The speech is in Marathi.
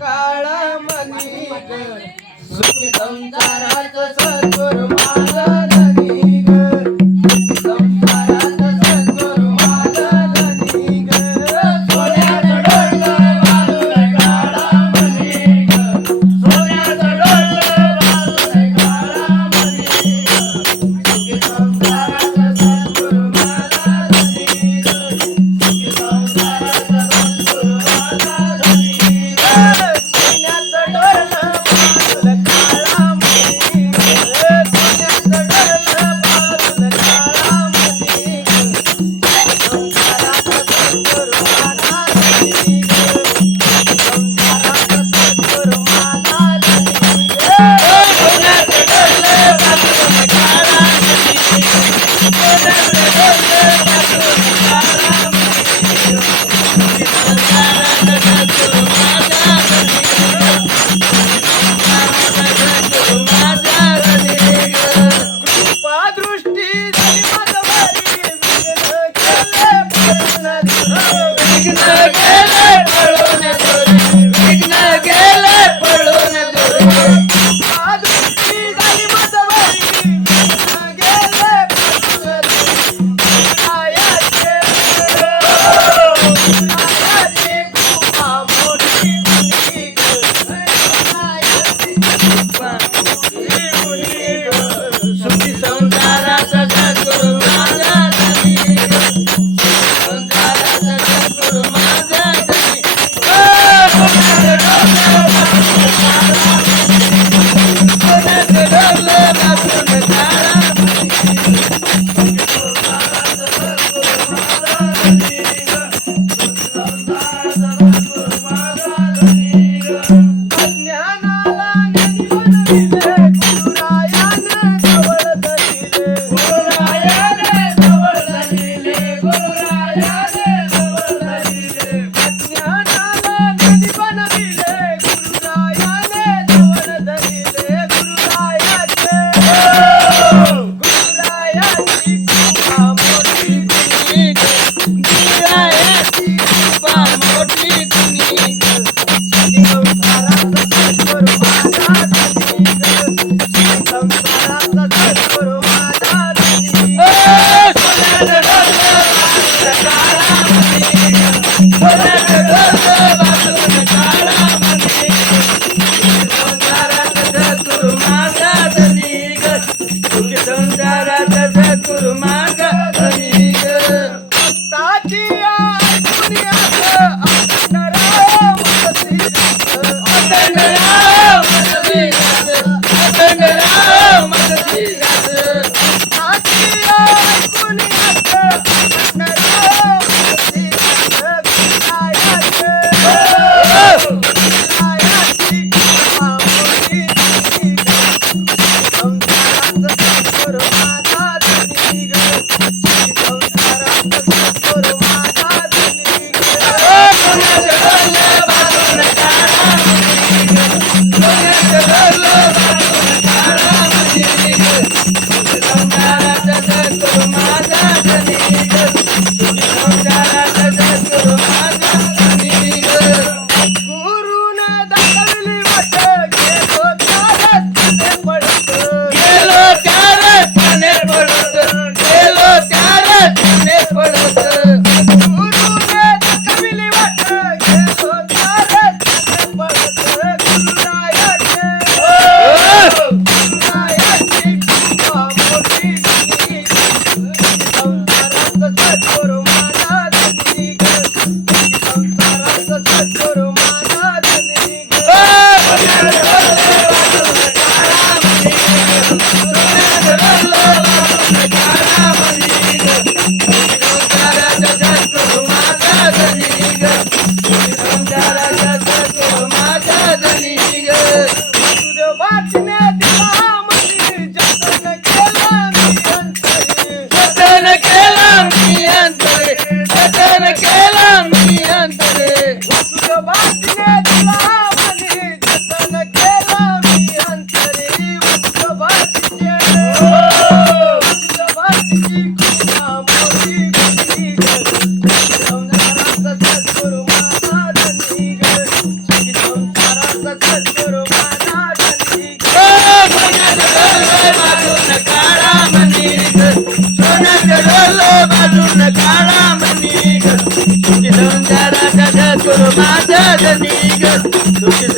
काळा मणी ग सद्गुरु माझा धनी ग सुखी